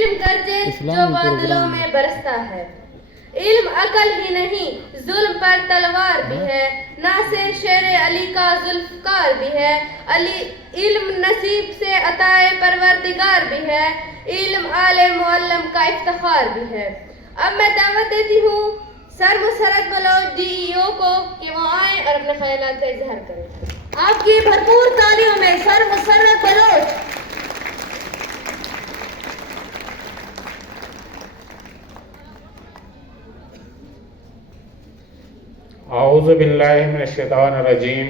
علم گرجے جو بادلوں میں برستا ہے۔ علم عقل ہی نہیں ظلم پر تلوار بھی ہے، ناصر شیر علی کا ذوالفقار بھی ہے، علم نصیب سے عطائے پروردگار بھی ہے، علم عالم معلم کا افتخار بھی ہے۔ اب میں دعوت دیتی ہوں سر مسرت بلوچ DEO کو کہ وہ آئیں اور اپنے خیالات کا اظہار کریں۔ آپ کی بھرپور تالیوں میں سر مسرت بلوچ۔ اعوذ باللہ من الشیطان الرجیم،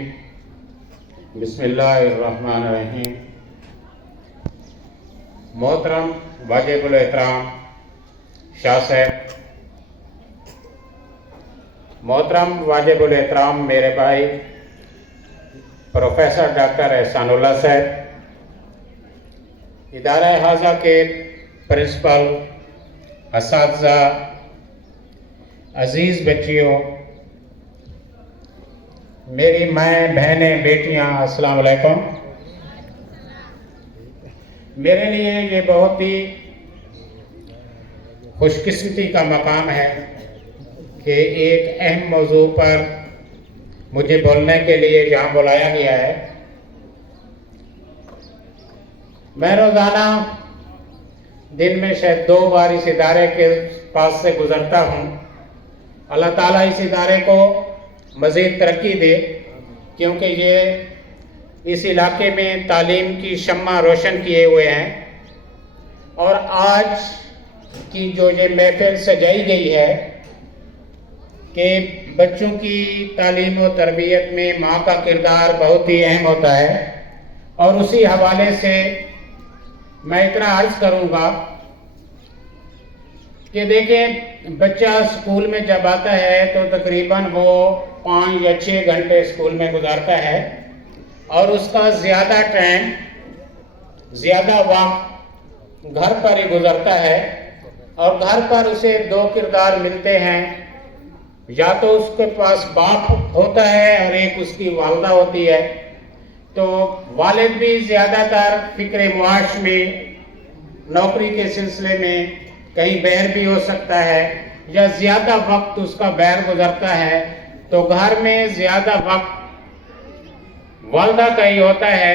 بسم اللہ الرحمن الرحیم۔ محترم واجب الاحترام شاہ صاحب، محترم واجب الاحترام میرے بھائی پروفیسر ڈاکٹر احسان اللہ صاحب، ادارہ حاضہ کے پرنسپل، اساتذہ، عزیز بچیوں، میری مائیں بہنیں بیٹیاں، السلام علیکم۔ میرے لیے یہ بہت ہی خوش قسمتی کا مقام ہے کہ ایک اہم موضوع پر مجھے بولنے کے لیے یہاں بلایا گیا ہے۔ میں روزانہ دن میں شاید 2 بار اس ادارے کے پاس سے گزرتا ہوں۔ اللہ تعالیٰ اس ادارے کو مزید ترقی دے، کیونکہ یہ اس علاقے میں تعلیم کی شمع روشن کیے ہوئے ہیں، اور آج کی جو یہ محفل سجائی گئی ہے کہ بچوں کی تعلیم و تربیت میں ماں کا کردار بہت ہی اہم ہوتا ہے، اور اسی حوالے سے میں اتنا عرض کروں گا کہ دیکھیں بچہ اسکول میں جب آتا ہے تو تقریباً وہ 5 یا 6 گھنٹے اسکول میں گزارتا ہے، اور اس کا زیادہ ٹائم، زیادہ وقت گھر پر ہی گزرتا ہے، اور گھر پر اسے 2 کردار ملتے ہیں، یا تو اس کے پاس باپ ہوتا ہے اور ایک اس کی والدہ ہوتی ہے۔ تو والد بھی زیادہ تر فکر معاش میں، نوکری کے سلسلے میں کہیں باہر بھی ہو سکتا ہے، یا زیادہ وقت اس کا باہر گزرتا ہے، تو گھر میں زیادہ وقت والدہ کا ہی ہوتا ہے۔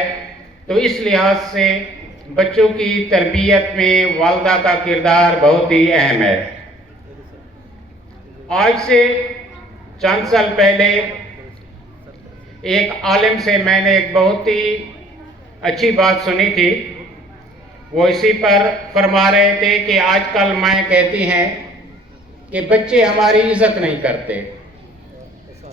تو اس لحاظ سے بچوں کی تربیت میں والدہ کا کردار بہت ہی اہم ہے۔ آج سے چند سال پہلے ایک عالم سے میں نے ایک بہت ہی اچھی بات سنی تھی۔ وہ اسی پر فرما رہے تھے کہ آج کل مائیں کہتی ہیں کہ بچے ہماری عزت نہیں کرتے۔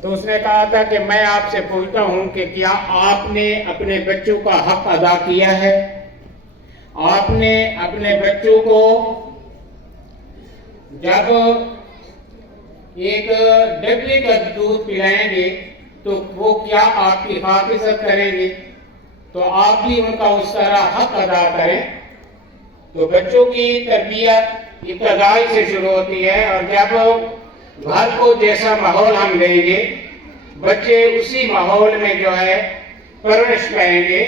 تو اس نے کہا تھا کہ میں آپ سے پوچھتا ہوں کہ کیا آپ نے اپنے بچوں کا حق ادا کیا ہے؟ آپ نے اپنے بچوں کو جب ایک ڈبے کا دودھ پلائیں گے تو وہ کیا آپ کی حفاظت کریں گے؟ تو آپ بھی ان کا اس طرح حق ادا کریں۔ تو بچوں کی تربیت ابتدائی سے شروع ہوتی ہے، اور جب گھر کو جیسا ماحول ہم دیں گے، بچے اسی ماحول میں جو ہے پرورش پائیں گے،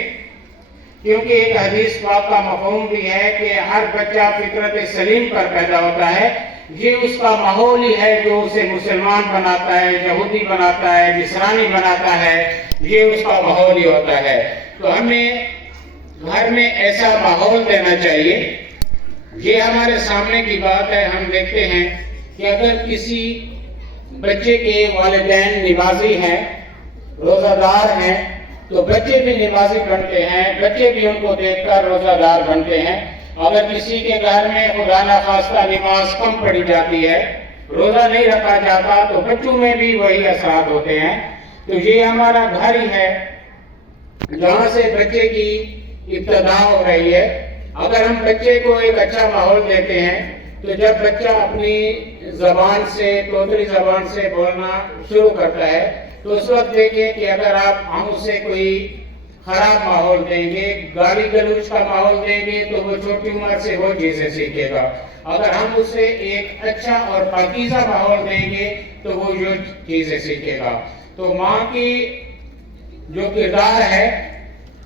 کیونکہ ایک حدیث پاک کا مفہوم بھی ہے کہ ہر بچہ فطرت سلیم پر پیدا ہوتا ہے۔ یہ اس کا ماحول ہی ہے جو اسے مسلمان بناتا ہے، یہودی بناتا ہے، نصرانی بناتا ہے، یہ اس کا ماحول ہی ہوتا ہے۔ تو ہمیں گھر میں ایسا ماحول دینا چاہیے۔ یہ ہمارے سامنے کی بات ہے۔ ہم دیکھتے ہیں کہ اگر کسی بچے کے والدین نمازی ہیں، روزہ دار ہیں، تو بچے بھی نمازی بنتے ہیں، بچے بھی ان کو دیکھ کر روزہ دار بنتے ہیں۔ اگر کسی کے گھر میں خدا نخواستہ نماز کم پڑھی جاتی ہے، روزہ نہیں رکھا جاتا، تو بچوں میں بھی وہی اثرات ہوتے ہیں۔ تو یہ ہمارا گھر ہی ہے جہاں سے بچے کی ابتدا ہو رہی ہے۔ اگر ہم بچے کو ایک اچھا ماحول دیتے ہیں تو جب بچہ اپنی زبان سے، توتری زبان سے بولنا شروع کرتا ہے، تو اس وقت دیکھیں کہ اگر ہم اسے کوئی خراب ماحول دیں گے، گالی گلوچ کا ماحول دیں گے، تو وہ چھوٹی عمر سے وہ چیزیں سیکھے گا۔ اگر ہم اسے ایک اچھا اور پاکیزہ ماحول دیں گے تو وہ یہ چیزیں سیکھے گا۔ تو ماں کی جو کردار ہے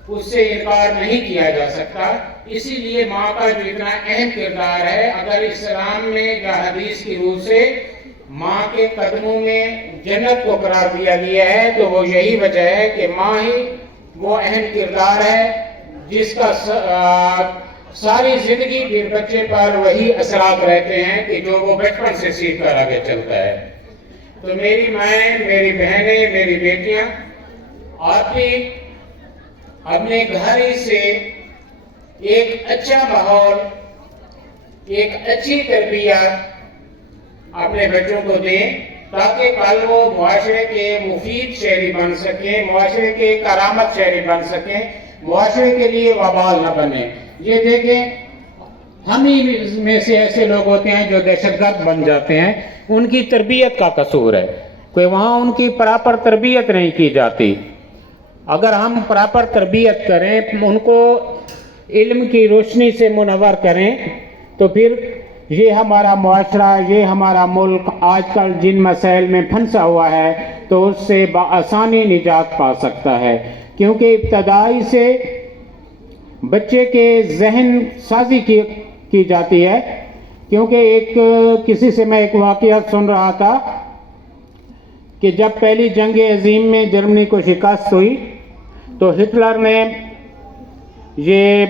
اس سے انکار نہیں کیا جا سکتا۔ اسی لیے ماں کا جو اتنا اہم کردار ہے، اگر اسلام میں یا حدیث کی روح سے ماں کے قدموں میں جنت کو قرار دیا گیا ہے، تو وہ یہی وجہ ہے کہ ماں ہی وہ اہم کردار ہے جس کا ساری زندگی پھر بچے پر وہی اثرات رہتے ہیں کہ جو وہ بچپن سے سیکھ کر آگے چلتا ہے۔ تو میری مائیں، میری بہنیں، میری بیٹیاں، آپ بھی اپنے گھر ہی سے ایک اچھا ماحول، ایک اچھی تربیت اپنے بچوں کو دیں، تاکہ کل وہ معاشرے کے مفید شہری بن سکیں، معاشرے کے کرامت شہری بن سکیں، معاشرے کے لیے وبال نہ بنے۔ یہ دیکھیں، ہم ہی میں سے ایسے لوگ ہوتے ہیں جو دہشت گرد بن جاتے ہیں، ان کی تربیت کا قصور ہے، کوئی وہاں ان کی پراپر تربیت نہیں کی جاتی۔ اگر ہم پراپر تربیت کریں، ان کو علم کی روشنی سے منور کریں، تو پھر یہ ہمارا معاشرہ، یہ ہمارا ملک آج کل جن مسائل میں پھنسا ہوا ہے تو اس سے بآسانی نجات پا سکتا ہے، کیونکہ ابتدائی سے بچے کے ذہن سازی کی جاتی ہے۔ کیونکہ کسی سے میں ایک واقعہ سن رہا تھا کہ جب پہلی جنگ عظیم میں جرمنی کو شکست ہوئی تو ہٹلر نے یہ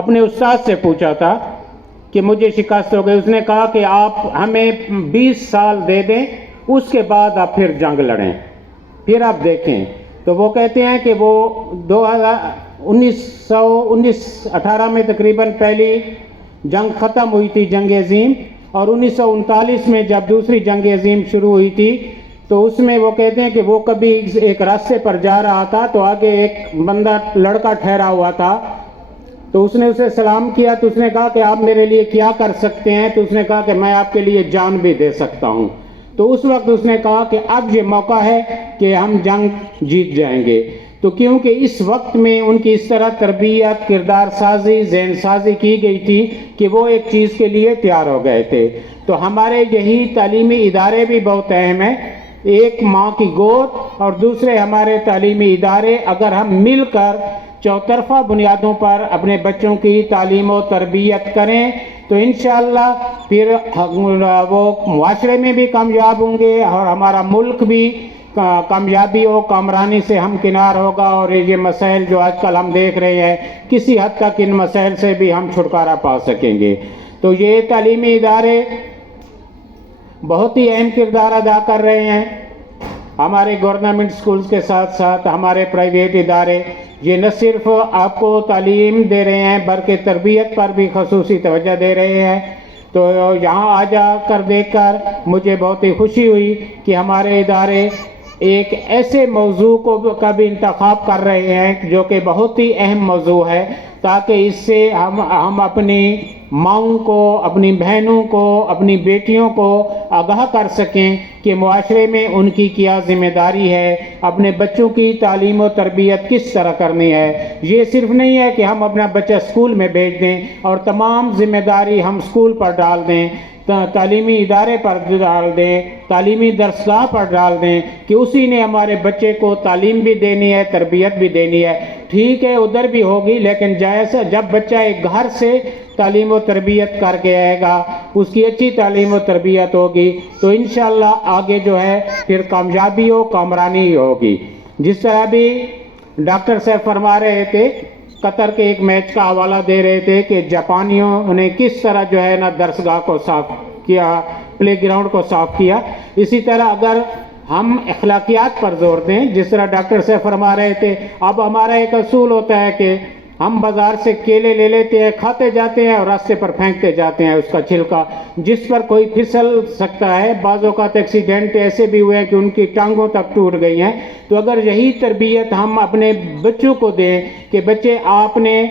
اپنے استاد سے پوچھا تھا کہ مجھے شکست ہو گئی، اس نے کہا کہ آپ ہمیں 20 سال دے دیں، اس کے بعد آپ پھر جنگ لڑیں، پھر آپ دیکھیں۔ تو وہ کہتے ہیں کہ وہ 1918 میں تقریباً پہلی جنگ ختم ہوئی تھی، جنگ عظیم، اور 1939 میں جب دوسری جنگ عظیم شروع ہوئی تھی تو اس میں وہ کہتے ہیں کہ وہ کبھی ایک راستے پر جا رہا تھا تو آگے ایک بندہ لڑکا ٹھہرا ہوا تھا، تو اس نے اسے سلام کیا، تو اس نے کہا کہ آپ میرے لیے کیا کر سکتے ہیں؟ تو اس نے کہا کہ میں آپ کے لیے جان بھی دے سکتا ہوں۔ تو اس وقت اس نے کہا کہ اب یہ موقع ہے کہ ہم جنگ جیت جائیں گے۔ تو کیونکہ اس وقت میں ان کی اس طرح تربیت، کردار سازی، ذہن سازی کی گئی تھی کہ وہ ایک چیز کے لیے تیار ہو گئے تھے۔ تو ہمارے یہی تعلیمی ادارے بھی بہت اہم ہیں، ایک ماں کی گود اور دوسرے ہمارے تعلیمی ادارے، اگر ہم مل کر چوطرفہ بنیادوں پر اپنے بچوں کی تعلیم و تربیت کریں تو انشاءاللہ پھر وہ معاشرے میں بھی کامیاب ہوں گے اور ہمارا ملک بھی کامیابی و کامرانی سے ہمکنار ہوگا، اور یہ مسائل جو آج کل ہم دیکھ رہے ہیں کسی حد تک ان مسائل سے بھی ہم چھٹکارا پا سکیں گے۔ تو یہ تعلیمی ادارے بہت ہی اہم کردار ادا کر رہے ہیں۔ ہمارے گورنمنٹ سکولز کے ساتھ ساتھ ہمارے پرائیویٹ ادارے یہ نہ صرف آپ کو تعلیم دے رہے ہیں بلکہ تربیت پر بھی خصوصی توجہ دے رہے ہیں۔ تو یہاں آ جا کر دیکھ کر مجھے بہت ہی خوشی ہوئی کہ ہمارے ادارے ایک ایسے موضوع کا بھی انتخاب کر رہے ہیں جو کہ بہت ہی اہم موضوع ہے، تاکہ اس سے ہم اپنی ماؤں کو، اپنی بہنوں کو، اپنی بیٹیوں کو آگاہ کر سکیں کہ معاشرے میں ان کی کیا ذمہ داری ہے، اپنے بچوں کی تعلیم و تربیت کس طرح کرنی ہے۔ یہ صرف نہیں ہے کہ ہم اپنا بچہ اسکول میں بھیج دیں اور تمام ذمہ داری ہم اسکول پر ڈال دیں، تعلیمی ادارے پر ڈال دیں، تعلیمی درسگاہ پر ڈال دیں کہ اسی نے ہمارے بچے کو تعلیم بھی دینی ہے، تربیت بھی دینی ہے۔ ٹھیک ہے ادھر بھی ہوگی، لیکن جب بچہ ایک گھر سے تعلیم و تربیت کر کے آئے گا، اس کی اچھی تعلیم و تربیت ہوگی تو انشاءاللہ آگے جو ہے پھر کامیابی و کامرانی ہوگی۔ جس طرح بھی ڈاکٹر صاحب فرما رہے تھے، قطر کے ایک میچ کا حوالہ دے رہے تھے کہ جاپانیوں نے کس طرح جو ہے نا درسگاہ کو صاف کیا، پلے گراؤنڈ کو صاف کیا، اسی طرح اگر ہم اخلاقیات پر زور دیں، جس طرح ڈاکٹر صاحب فرما رہے تھے، اب ہمارا ایک اصول ہوتا ہے کہ ہم بازار سے کیلے لے لیتے ہیں، کھاتے جاتے ہیں اور راستے پر پھینکتے جاتے ہیں اس کا چھلکا، جس پر کوئی پھسل سکتا ہے۔ بعض اوقات ایکسیڈنٹ ایسے بھی ہوئے ہیں کہ ان کی ٹانگوں تک ٹوٹ گئی ہیں۔ تو اگر یہی تربیت ہم اپنے بچوں کو دیں کہ بچے آپ نے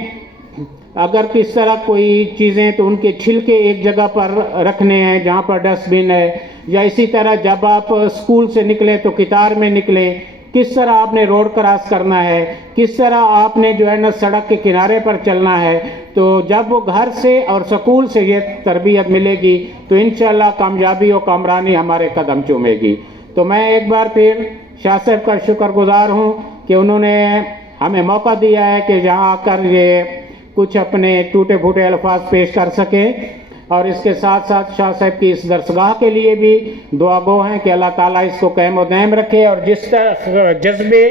اگر کس طرح کوئی چیزیں تو ان کے چھلکے ایک جگہ پر رکھنے ہیں جہاں پر ڈسٹ بن ہے، یا اسی طرح جب آپ اسکول سے نکلیں تو قطار میں نکلیں، کس طرح آپ نے روڈ کراس کرنا ہے، کس طرح آپ نے جو ہے نا سڑک کے کنارے پر چلنا ہے، تو جب وہ گھر سے اور سکول سے یہ تربیت ملے گی تو انشاءاللہ کامیابی و کامرانی ہمارے قدم چومے گی۔ تو میں ایک بار پھر شاہ صاحب کا شکر گزار ہوں کہ انہوں نے ہمیں موقع دیا ہے کہ یہاں آ کر یہ کچھ اپنے ٹوٹے پھوٹے الفاظ پیش کر سکیں، اور اس کے ساتھ ساتھ شاہ صاحب کی اس درسگاہ کے لیے بھی دعا گو ہیں کہ اللہ تعالیٰ اس کو قائم و دائم رکھے، اور جس طرح جذبے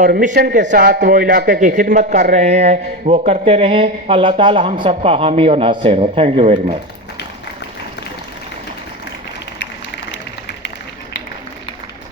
اور مشن کے ساتھ وہ علاقے کی خدمت کر رہے ہیں وہ کرتے رہیں۔ اللہ تعالیٰ ہم سب کا حامی و ناصر ہو۔ Thank you very much.